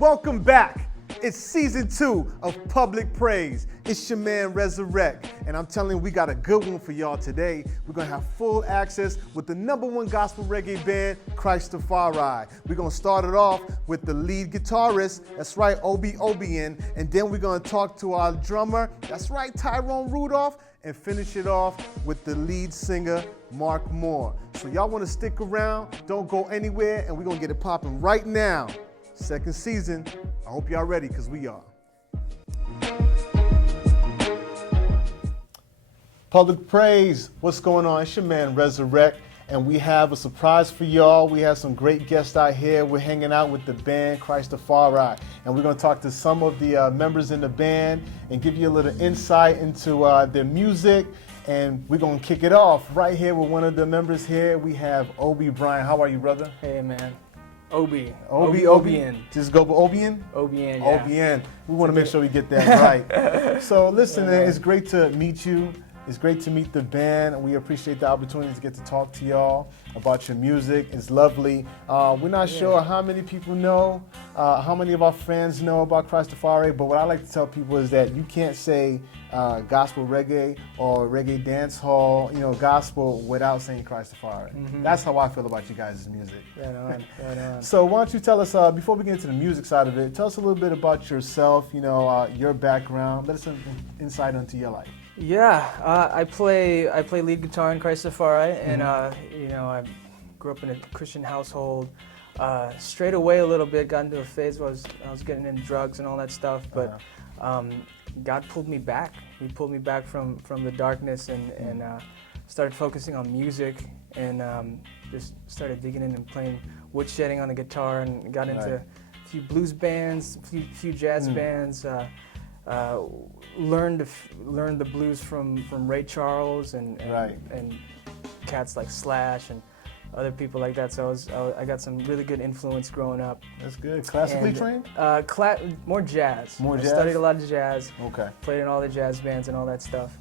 Welcome back. It's season 2 of Public Praise. It's your man Rez-A-Rec, and I'm telling you, we got a good one for y'all today. We're gonna have full access with the #1 gospel reggae band, Christafari. We're gonna start it off with the lead guitarist, that's right, Obie Obien, and then we're gonna talk to our drummer, that's right, Tyrone Rudulph, and finish it off with the lead singer, Mark Mohr. So y'all wanna stick around, don't go anywhere, and we're gonna get it popping right now. Second season. I hope y'all ready, because we are. Public Praise, what's going on? It's your man Rez-A-Rec, and we have a surprise for y'all. We have some great guests out here. We're hanging out with the band Christafari, and we're gonna talk to some of the members in the band and give you a little insight into their music. And we're gonna kick it off right here with one of the members here. We have Obie Brian. How are you, brother? Hey, man. Obie Obien. Just go for Obien? Obien, yeah. Obien. We want to make sure we get that right. So listen, it's great to meet you. It's great to meet the band. We appreciate the opportunity to get to talk to y'all about your music. It's lovely. We're not sure how many people know, how many of our fans know about Christafari, but what I like to tell people is that you can't say gospel reggae or reggae dance hall, gospel without saying Christafari. Mm-hmm. That's how I feel about you guys' music. Right on. So why don't you tell us, before we get into the music side of it, tell us a little bit about yourself, your background. Let us insight into your life. Yeah, I play lead guitar in Christafari, and I grew up in a Christian household. Strayed away a little bit, got into a phase where I was getting into drugs and all that stuff, but God pulled me back. He pulled me back from the darkness and started focusing on music, and just started digging in and playing woodshedding on the guitar, and got into a few blues bands, a few jazz bands. Learned the blues from Ray Charles and cats like Slash and other people like that. So I got some really good influence growing up. That's good. Classically trained? More jazz. More jazz? I studied a lot of jazz. Okay. Played in all the jazz bands and all that stuff.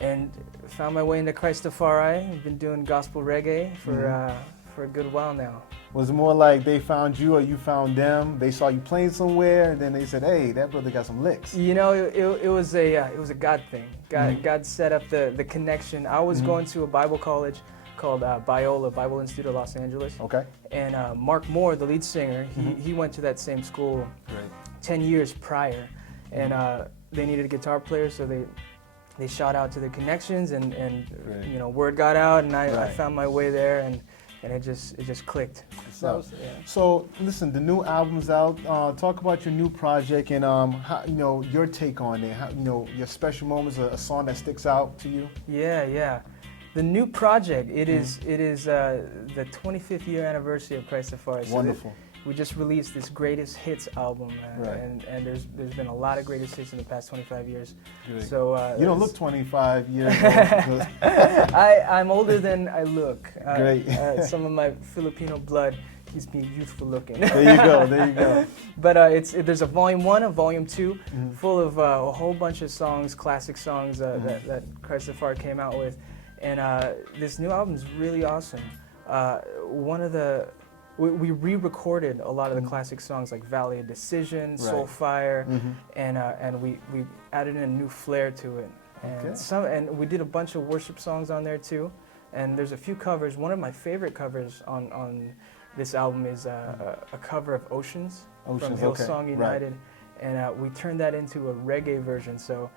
And found my way into Christafari. I've been doing gospel reggae for a good while now. Was it more like they found you or you found them? They saw you playing somewhere and then they said, "Hey, that brother got some licks." It was a God thing. God set up the connection. I was going to a Bible college called Biola, Bible Institute of Los Angeles. Okay. And Mark Mohr, the lead singer, he went to that same school 10 years prior, and they needed a guitar player, so they shot out to the connections, and word got out, and I found my way there, and it just clicked. So listen, the new album's out. Talk about your new project and how, your take on it. How, your special moments, a song that sticks out to you. Yeah. The new project, it is the 25th year anniversary of Christafari. So wonderful. We just released this greatest hits album, and there's been a lot of greatest hits in the past 25 years. Good. So you don't look 25 years old. I'm older than I look. Great. Some of my Filipino blood keeps me youthful looking. There you go. But there's a volume 1, a volume 2, full of a whole bunch of songs, classic songs that Christafari came out with. And this new album is really awesome. We re-recorded a lot of the classic songs like Valley of Decision, Soulfire, and we added in a new flair to it. And we did a bunch of worship songs on there too. And there's a few covers. One of my favorite covers on this album is a cover of Oceans from Hillsong United. And we turned that into a reggae version. So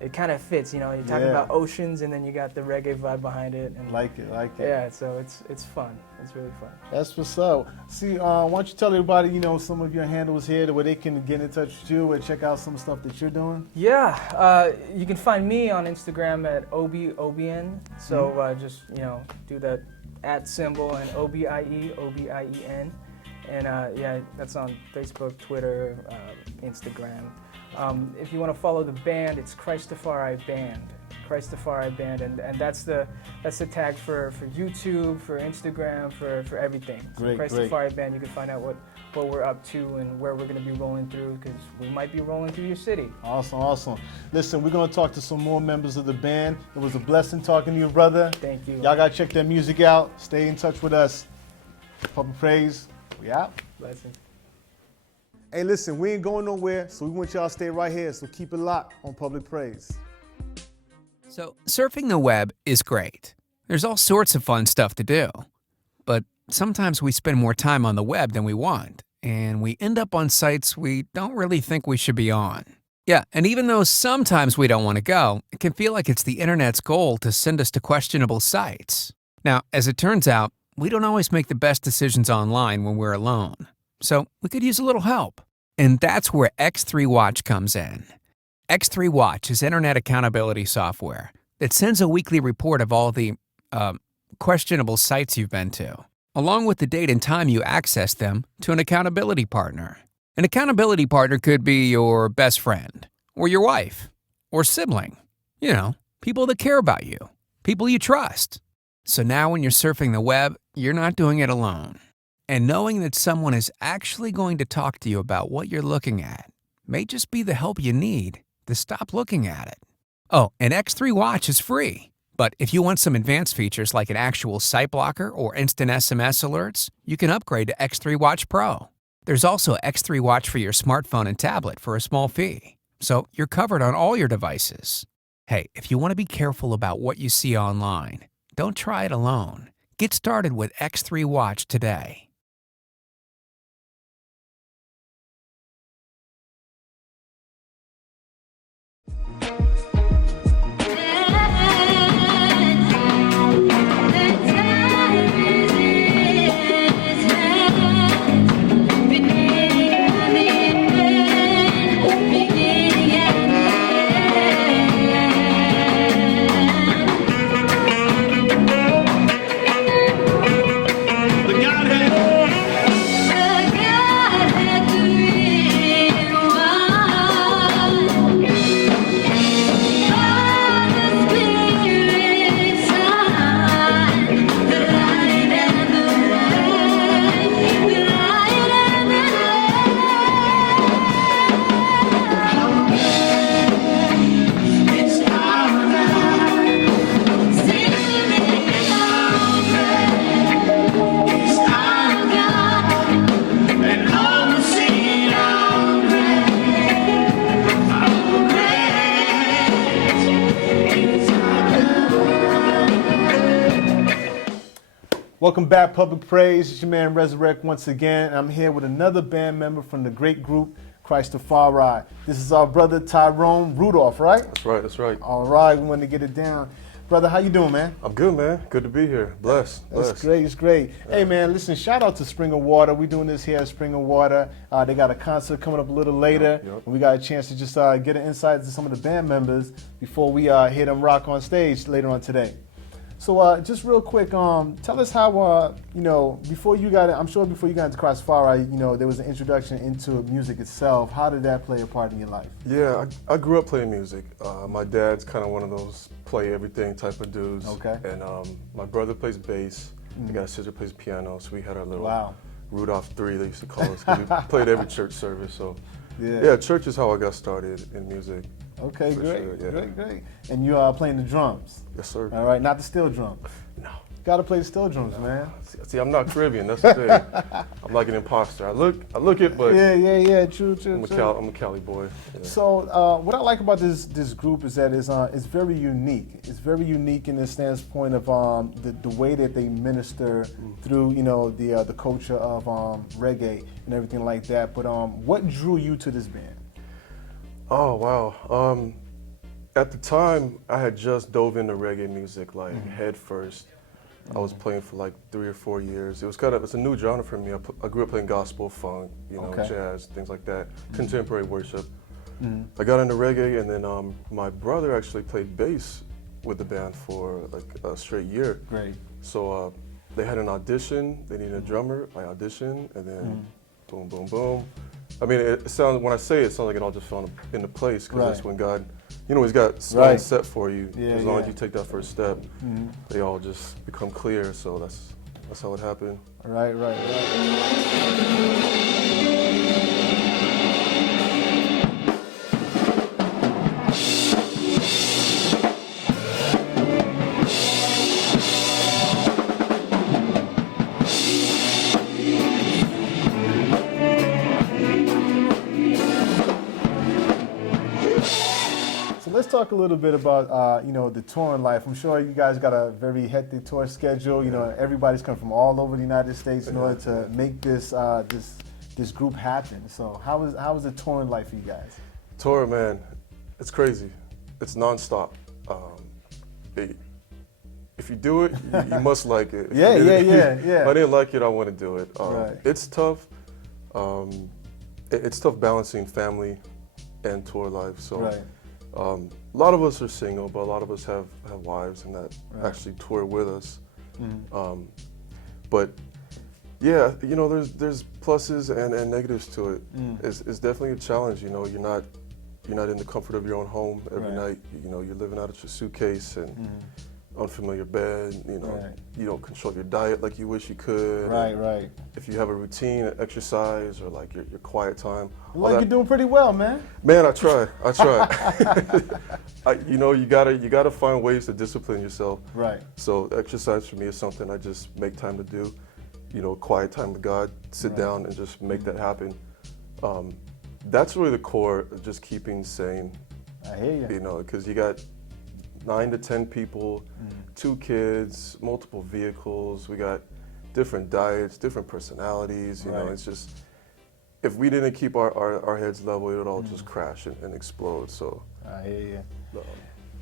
it kind of fits, you're talking about oceans and then you got the reggae vibe behind it. And like it. Yeah, so it's fun. It's really fun. That's what's up. See, why don't you tell everybody, some of your handles here where they can get in touch with you and check out some stuff that you're doing? Yeah, you can find me on Instagram at Obie Obien. So just, do that @ symbol and Obien. And that's on Facebook, Twitter, Instagram. If you want to follow the band, it's Christafari Band, and that's the tag for YouTube, for Instagram, for everything. Great, Christafari Band. You can find out what we're up to and where we're going to be rolling through, because we might be rolling through your city. Awesome. Listen, we're going to talk to some more members of the band. It was a blessing talking to you, brother. Thank you. Y'all got to check their music out. Stay in touch with us. Public Praise. We out. Blessing. Hey, listen, we ain't going nowhere, so we want y'all to stay right here, so keep it locked on Public Praise. So, surfing the web is great. There's all sorts of fun stuff to do. But sometimes we spend more time on the web than we want, and we end up on sites we don't really think we should be on. Yeah, and even though sometimes we don't want to go, it can feel like it's the internet's goal to send us to questionable sites. Now, as it turns out, we don't always make the best decisions online when we're alone. So we could use a little help. And that's where X3 Watch comes in. X3 Watch is internet accountability software that sends a weekly report of all the questionable sites you've been to, along with the date and time you access them, to an accountability partner. An accountability partner could be your best friend, or your wife, or sibling. You know, people that care about you, people you trust. So now when you're surfing the web, you're not doing it alone. And knowing that someone is actually going to talk to you about what you're looking at may just be the help you need to stop looking at it. Oh, and X3 Watch is free. But if you want some advanced features like an actual site blocker or instant SMS alerts, you can upgrade to X3 Watch Pro. There's also X3 Watch for your smartphone and tablet for a small fee. So you're covered on all your devices. Hey, if you want to be careful about what you see online, don't try it alone. Get started with X3 Watch today. Welcome back, Public Praise. It's your man Rez-A-Rec once again. I'm here with another band member from the great group, Christafari. This is our brother Tyrone Rudulph, right? That's right, that's right. All right, we want to get it down. Brother, how you doing, man? I'm good, man. Good to be here. Blessed. That's great, it's great. Yeah. Hey, man, listen, shout out to Spring of Water. We're doing this here at Spring of Water. They got a concert coming up a little later. Yep. And we got a chance to just get an insight into some of the band members before we hear them rock on stage later on today. So just real quick, tell us how, before you got, I'm sure before you got into Christafari, there was an introduction into music itself. How did that play a part in your life? Yeah, I grew up playing music. My dad's kind of one of those play everything type of dudes. Okay. And my brother plays bass. I got a sister who plays piano, so we had our little Rudolph 3, they used to call us, 'cause we played every church service. So yeah, church is how I got started in music. Okay, great, sure, yeah. great. And you are playing the drums? Yes, sir. All right, not the steel drum? No. Got to play the steel drums, man. See, I'm not Caribbean, that's the thing. I'm like an imposter. I look it, but yeah, true. I'm a Cali boy. Yeah. So what I like about this group is that it's very unique. It's very unique in the standpoint of the way that they minister through the culture of reggae and everything like that. But what drew you to this band? Oh, wow. At the time, I had just dove into reggae music, like, head first. I was playing for like 3 or 4 years. It's a new genre for me. I grew up playing gospel, funk, jazz, things like that, contemporary worship. I got into reggae, and then my brother actually played bass with the band for like a straight year. Great. So they had an audition, they needed a drummer, I auditioned, and then boom, boom, boom. I mean, when I say it, it sounds like it all just fell into place, because that's when God, He's got something set for you. As long as you take that first step, they all just become clear. So that's how it happened. Right. let's talk a little bit about, you know, the touring life. I'm sure you guys got a very hectic tour schedule. You know, everybody's come from all over the United States in order to make this this group happen. So how was the touring life for you guys? Tour, man, it's crazy. It's nonstop. If you do it, you must like it. Yeah. If I didn't like it, I wouldn't do it. Right. It's tough. It's tough balancing family and tour life. So a lot of us are single, but a lot of us have wives and that actually tour with us. But yeah, you know, there's pluses and negatives to it. It's definitely a challenge. You know, you're not in the comfort of your own home every night. You know, you're living out of your suitcase and unfamiliar bed. You know, you don't control your diet like you wish you could. Right. If you have a routine, exercise, or like your quiet time. Well, you're doing pretty well, man. Man, I try. You know, you gotta find ways to discipline yourself. Right. So exercise for me is something I just make time to do. You know, quiet time with God, sit down and just make that happen. That's really the core of just keeping sane. I hear you. You know, because you got 9 to 10 people, 2 kids, multiple vehicles. We got different diets, different personalities. You know, it's just, if we didn't keep our heads level, it would all just crash and explode. So I hear you.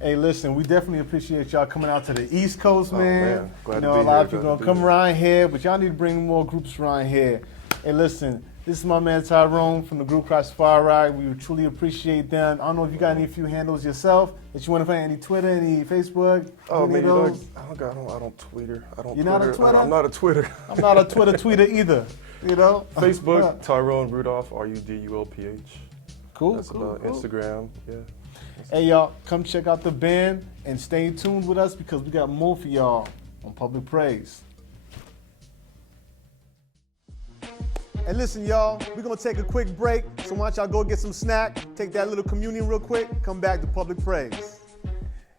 Hey, listen, we definitely appreciate y'all coming out to the East Coast, man. Glad you to know, be a lot here. of people gonna come around here, but y'all need to bring more groups around here. Hey, listen, this is my man Tyrone from the group Christafari. We truly appreciate them. I don't know if you got any few handles yourself that you want to find, any Twitter, any Facebook. Oh man, those? I don't Twitter. I don't. You're Twitter. not a Twitter? I'm not a Twitter. I'm not a Twitter tweeter either. You know. Facebook, Tyrone Rudulph, Rudulph. Cool. That's about Instagram. Yeah. Hey y'all, come check out the band and stay tuned with us because we got more for y'all on Public Praise. And listen, y'all, we're gonna take a quick break, so why don't y'all go get some snack, take that little communion real quick, come back to Public Praise.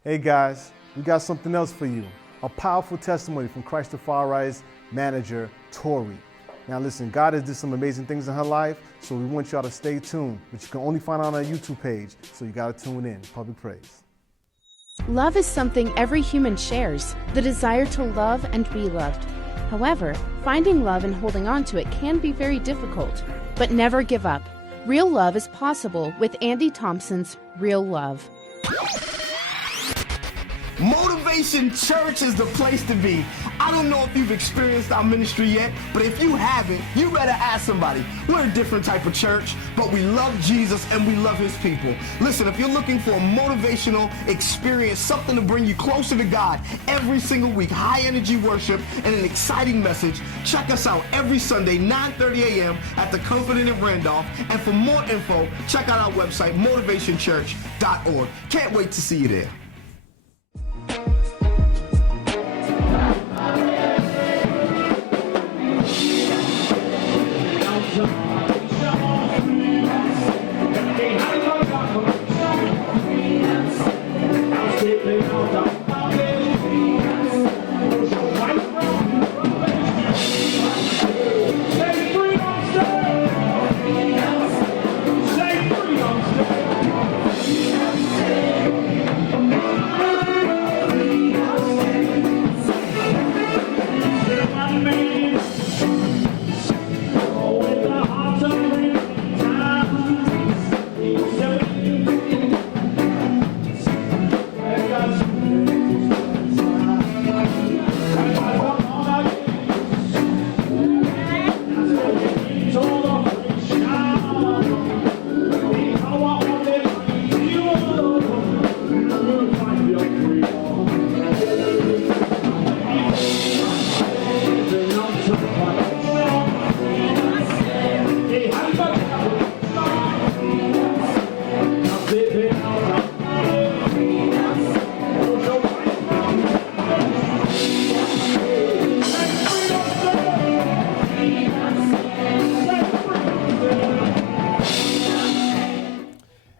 Hey guys, we got something else for you. A powerful testimony from Christafari's manager, Torie. Now listen, God has did some amazing things in her life, so we want y'all to stay tuned, which you can only find on our YouTube page, so you gotta tune in, Public Praise. Love is something every human shares, the desire to love and be loved. However, finding love and holding on to it can be very difficult, but never give up. Real love is possible with Andy Thompson's Real Love. Motivation Church is the place to be. I don't know if you've experienced our ministry yet, but if you haven't, you better ask somebody. We're a different type of church, but we love Jesus and we love his people. Listen, if you're looking for a motivational experience, something to bring you closer to God every single week, high energy worship and an exciting message, check us out every Sunday, 9:30 a.m. at the Confident in Randolph. And for more info, check out our website, motivationchurch.org. Can't wait to see you there.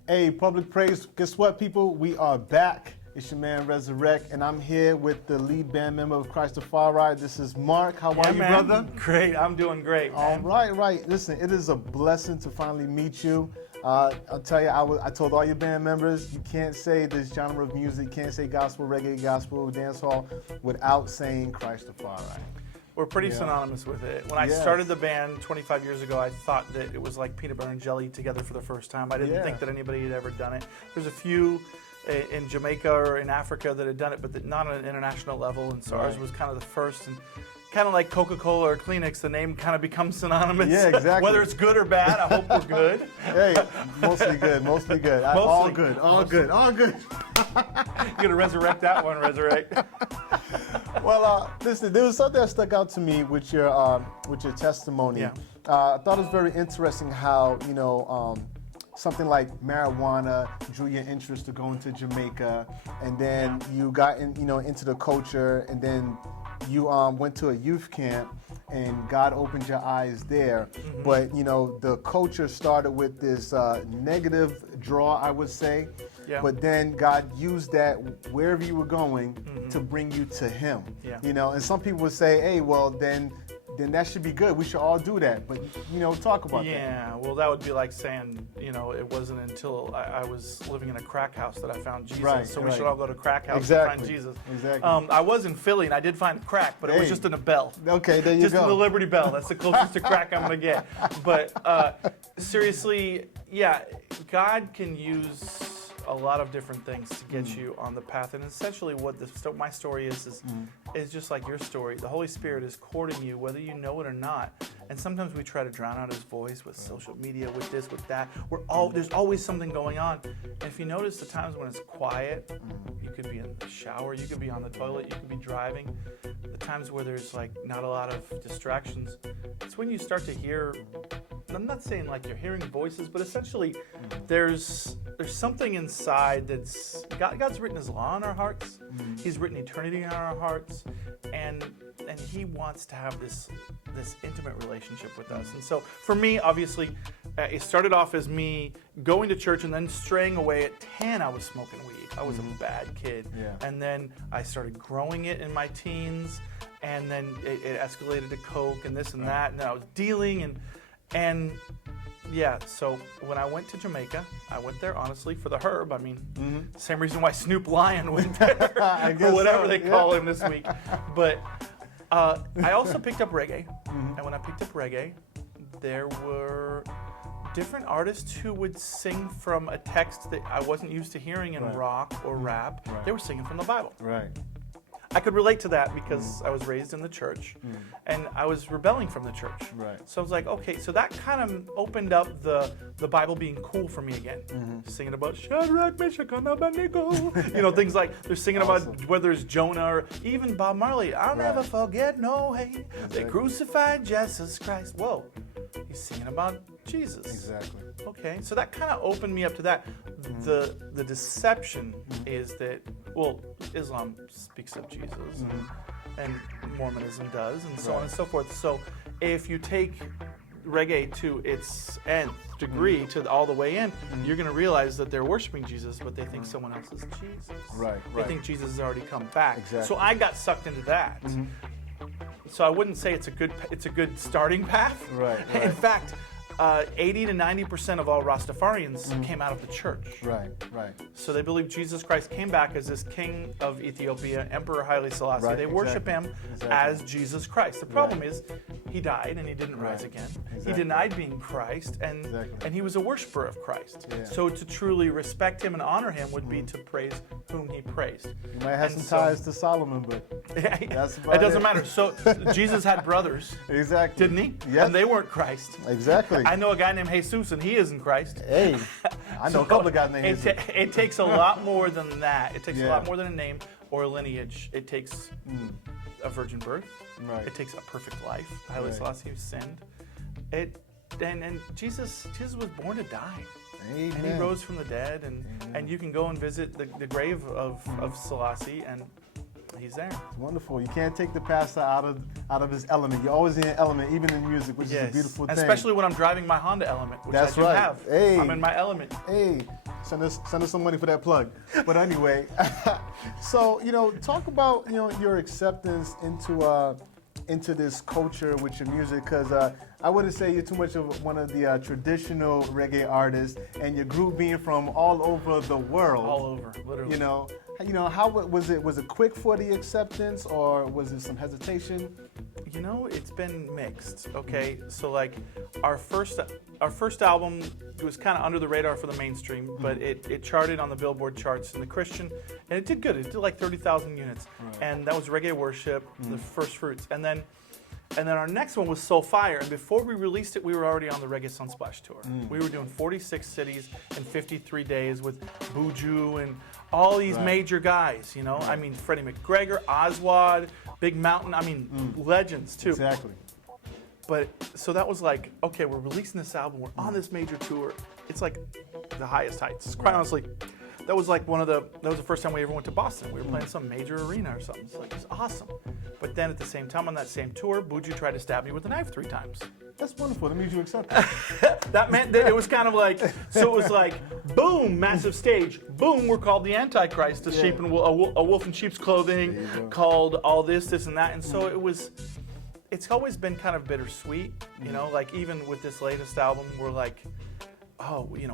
Hey, Public Praise, guess what, people? We are back It's your man Rez-A-Rec, and I'm here with the lead band member of Christafari. This is Mark. How are you, man. brother? Great. I'm doing great, All man. right. Listen, it is a blessing to finally meet you. I'll tell you, I told all your band members, you can't say this genre of music, can't say gospel, reggae, gospel, dancehall without saying Christafari. We're pretty synonymous with it. When I started the band 25 years ago, I thought that it was like peanut butter and jelly together for the first time. I didn't think that anybody had ever done it. There's a few in Jamaica or in Africa that had done it, but not on an international level, and so ours was kind of the first. And kind of like Coca-Cola or Kleenex, the name kind of becomes synonymous. Yeah, exactly. Whether it's good or bad, I hope we're good. Hey, mostly good. All good. You're going to resurrect that one, Rez-A-Rec. Well, listen, there was something that stuck out to me with your testimony. Yeah. I thought it was very interesting how, something like marijuana drew your interest to go into Jamaica, and then you got into the culture, and then you went to a youth camp, and God opened your eyes there. Mm-hmm. But the culture started with this negative draw, I would say. Yeah. But then God used that wherever you were going to bring you to Him. Yeah. And some people would say, "Hey, well, then that should be good. We should all do that." But talk about that. Yeah, well, that would be like saying, it wasn't until I was living in a crack house that I found Jesus. Right, so we right. should all go to crack house Exactly, to find Jesus. exactly. I was in Philly and I did find crack, but it was just in a bell. Okay, there you Just go. in the Liberty Bell. That's the closest to crack I'm gonna get. But seriously, yeah, God can use a lot of different things to get you on the path, and essentially what my story is just like your story. The Holy Spirit is courting you, whether you know it or not. And sometimes we try to drown out His voice with social media, with this, with that. There's always something going on. And if you notice the times when it's quiet, you could be in the shower, you could be on the toilet, you could be driving. The times where there's like not a lot of distractions, it's when you start to hear. I'm not saying like you're hearing voices, but essentially there's something inside that's God's written His law in our hearts. He's written eternity in our hearts, and He wants to have this intimate relationship with us. And so for me, obviously, it started off as me going to church and then straying away. At 10, I was smoking weed. I was a bad kid. Yeah. And then I started growing it in my teens, and then it escalated to coke and this and that, and then I was dealing and yeah, so when I went to Jamaica, I went there honestly for the herb. I mean, same reason why Snoop Lion went there, or whatever they call him this week. But I also picked up reggae, and when I picked up reggae, there were different artists who would sing from a text that I wasn't used to hearing in rock or rap. They were singing from the Bible. Right. I could relate to that because I was raised in the church, and I was rebelling from the church. Right. So I was like, okay, so that kind of opened up the Bible being cool for me again. Singing about Shadrach, Meshach, and Abednego. Things like they're singing about whether it's Jonah or even Bob Marley. I'll never forget, no way, they crucified Jesus Christ. Whoa, he's singing about Jesus. Exactly. Okay, so that kind of opened me up to that. The deception is that, well, Islam speaks of Jesus, and Mormonism does, and so on and so forth. So if you take reggae to its nth degree, to all the way in, you're going to realize that they're worshiping Jesus, but they think someone else is Jesus. Right. They think Jesus has already come back. Exactly. So I got sucked into that. So I wouldn't say it's a good starting path. Right. In fact, 80 to 90% of all Rastafarians came out of the church. Right. So they believe Jesus Christ came back as this king of Ethiopia, Emperor Haile Selassie. Right, They worship him as Jesus Christ. The problem is he died and he didn't rise again. He denied being Christ, and he was a worshiper of Christ. Yeah. So to truly respect him and honor him would be to praise whom he praised. You might have some ties to Solomon, but that's about it doesn't matter. So Jesus had brothers, Exactly. didn't he? Yes. And they weren't Christ. Exactly. I know a guy named Jesus, and he isn't Christ. Hey, I know a couple of guys named Jesus. It takes a lot more than that. It takes a Yeah. lot more than a name or a lineage. It takes a virgin birth. Right. It takes a perfect life. Haile Right. Selassie who sinned. And Jesus was born to die. Amen. And he rose from the dead, and you can go and visit the grave of Selassie, and he's there. It's wonderful. You can't take the pastor out of his element. You're always in an element, even in music, which is a beautiful thing. Especially when I'm driving my Honda Element, which That's I do right. have. Hey. I'm in my element. Hey, Send us some money for that plug. But anyway, so talk about your acceptance into this culture with your music, because I wouldn't say you're too much of one of the traditional reggae artists, and your group being from all over the world. All over, literally. How was it? Was it quick for the acceptance, or was it some hesitation? It's been mixed. Okay, so like our first album was kind of under the radar for the mainstream, but it charted on the Billboard charts in the Christian, and it did good. It did like 30,000 units, and that was Reggae Worship, the first fruits, and then our next one was Soul Fire, and before we released it, we were already on the Reggae Sunsplash tour. We were doing 46 cities in 53 days with Buju and all these major guys, I mean, Freddie McGregor, Oswald, Big Mountain, I mean, legends too. Exactly. But, so that was like, okay, we're releasing this album, we're on this major tour. It's like the highest heights. Quite honestly, that was like that was the first time we ever went to Boston. We were playing some major arena or something. It's like, it was awesome. But then at the same time, on that same tour, Buju tried to stab me with a knife 3 times. That's wonderful. That means you accept it. That meant that it was kind of like, so it was like, boom, massive stage. Boom, we're called the Antichrist, sheep and a wolf in sheep's clothing, called all this, and that. And so it's always been kind of bittersweet, like even with this latest album, we're like,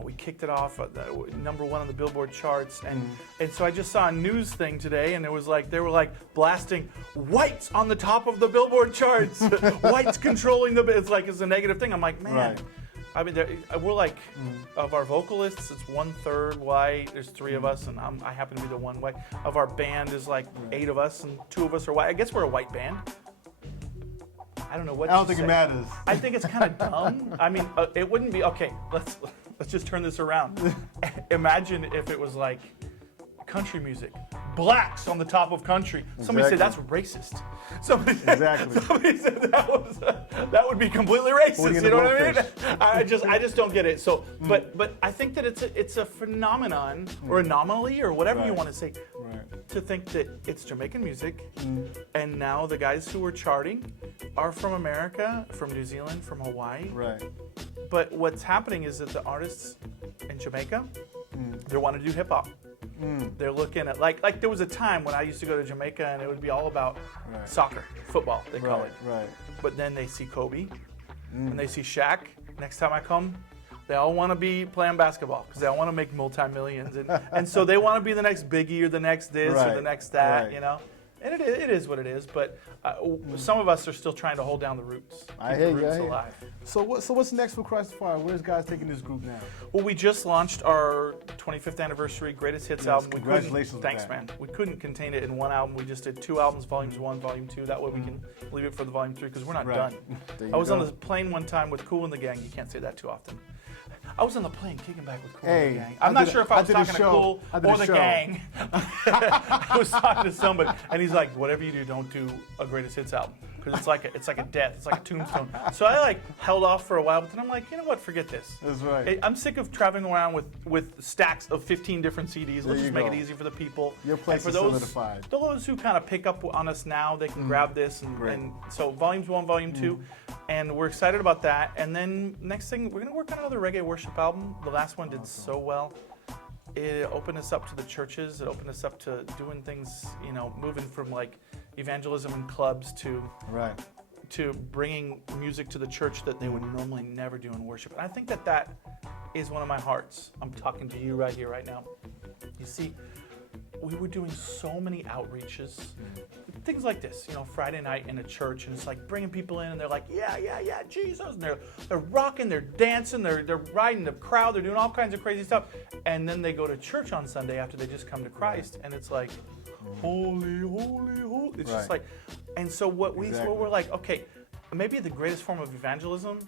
we kicked it off at #1 on the Billboard charts, and so I just saw a news thing today, and it was like they were like blasting whites on the top of the Billboard charts, whites controlling it's like it's a negative thing. I'm like, man, Right. I mean, we're like of our vocalists, it's 1/3 white. There's 3 of us, and I happen to be the one white. Of our band is like 8 of us, and 2 of us are white. I guess we're a white band. I don't know what. I don't think it matters. I think it's kind of dumb. I mean, it wouldn't be okay. Let's just turn this around. Imagine if it was like country music, blacks on the top of country. Somebody said that's racist. Somebody said that would be completely racist. You know what I mean? I just don't get it. So, but I think that it's a phenomenon or anomaly or whatever you want to say. To think that it's Jamaican music, and now the guys who are charting are from America, from New Zealand, from Hawaii. Right. But what's happening is that the artists in Jamaica, they want to do hip hop. They're looking at like there was a time when I used to go to Jamaica and it would be all about soccer, football, they call it. Right. But then they see Kobe, and they see Shaq. Next time I come, they all want to be playing basketball because they all want to make multi-millions, and so they want to be the next Biggie or the next this or the next that, And it is what it is, but some of us are still trying to hold down the roots, I keep hear the you. roots alive. So what's next for Christafari? Where's guys taking this group now? Well, we just launched our 25th anniversary greatest hits album. Congratulations! Thanks, man. We couldn't contain it in one album. We just did 2 albums, volumes 1, volume 2. That way we can leave it for the volume 3 because we're not done. I was on the plane one time with Kool and the Gang. You can't say that too often. I was on the plane kicking back with Kool and the Gang. I'm not sure if I was talking to Kool or the Gang. I was talking to somebody, and he's like, "Whatever you do, don't do a greatest hits album because it's like a death. It's like a tombstone." So I held off for a while, but then I'm like, you know what? Forget this. That's right. I'm sick of traveling around with stacks of 15 different CDs. Let's just make it easy for the people. Your place is solidified. Those who kind of pick up on us now, they can grab this, and so volumes 1, volume 2. And we're excited about that. And then next thing, we're going to work on another Reggae Worship album. The last one did so well. It opened us up to the churches. It opened us up to doing things, moving from evangelism in clubs to bringing music to the church that they would normally never do in worship. And I think that is one of my hearts. I'm talking to you right here, right now. You see, we were doing so many outreaches, things like this, Friday night in a church, and it's like bringing people in, and they're like, yeah, Jesus, and they're rocking, they're dancing, they're riding the crowd, they're doing all kinds of crazy stuff, and then they go to church on Sunday after they just come to Christ, and it's like, holy, holy, holy. It's just like, and so what we're like, okay, maybe the greatest form of evangelism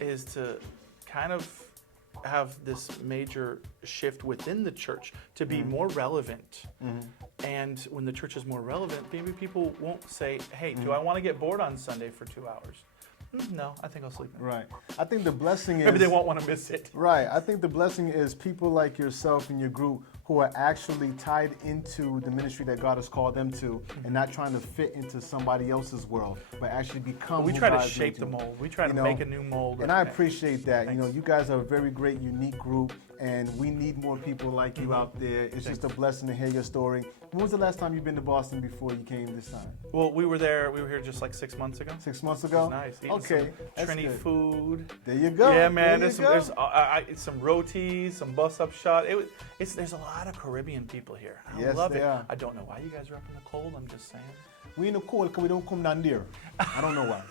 is to kind of have this major shift within the church to be more relevant. And when the church is more relevant, maybe people won't say, hey, do I want to get bored on Sunday for 2 hours? No, I think I'll sleep in. Right. I think the blessing is... Maybe they won't want to miss it. Right. I think the blessing is people like yourself and your group who are actually tied into the ministry that God has called them to, and not trying to fit into somebody else's world, but actually become. We who try to God's shape the made mold. We try to You know, make a new mold. And I appreciate that. Thanks. You know, you guys are a very great, unique group, and we need more people like you out there. It's just a blessing to hear your story. When was the last time you've been to Boston before you came this time? Well, we were here just like 6 months ago. 6 months It ago? was nice. Eating Okay, some that's Trini good. food. There you go. Yeah, man. There There's you some, go. some rotis, some bus-up shot. There's a lot of Caribbean people here. I Yes, love they it. are. I don't know why you guys are up in the cold. I'm just saying. We in the cold because we don't come down there. I don't know why.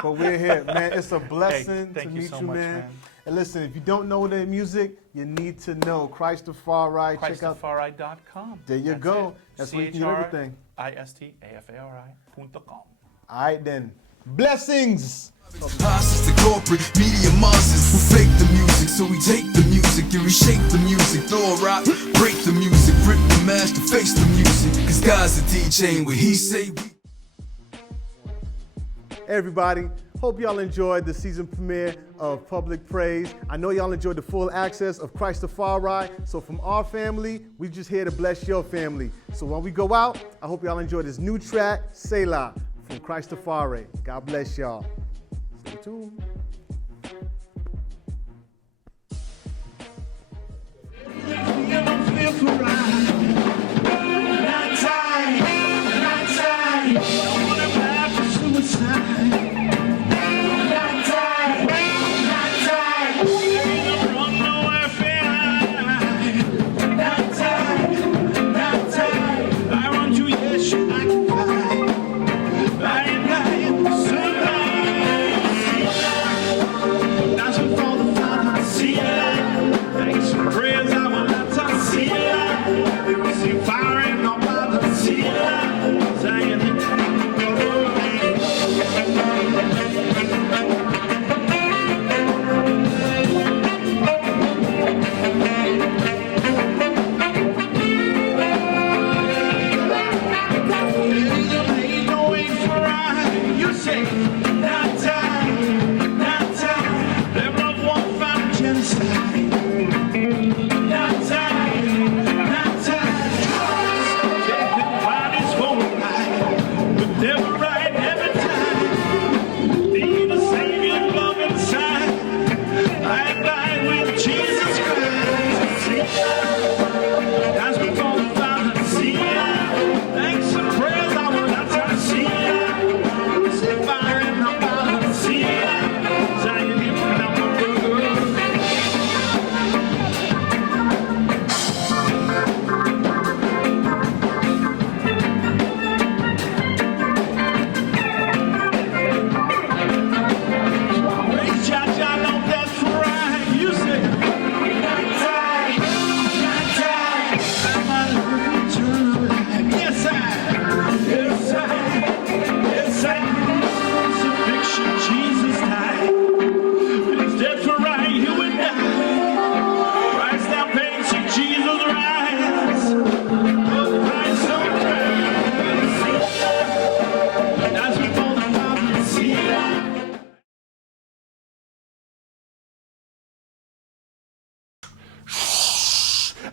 But we're here, man. It's a blessing thank to you meet so you, much, man. man. And listen, if you don't know their music, you need to know Christafari. Check out. Christafari.com. There you That's go. it. That's where you can do everything. CHRISTAFARI.com. All right, then. Blessings. Hostage to corporate media monsters who fake the music, so we take the music and reshape the music, throw a rock, break the music, rip the mask to face the music, cause God's the DJ and what he say we. Everybody, hope y'all enjoyed the season premiere of Public Praise. I know y'all enjoyed the full access of Christafari. So from our family, we just here to bless your family. So when we go out, I hope y'all enjoy this new track, Selah, from Christafari. God bless y'all. Stay tuned.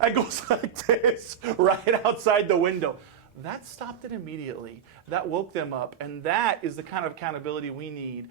It goes like this right outside the window. That stopped it immediately. That woke them up. And that is the kind of accountability we need.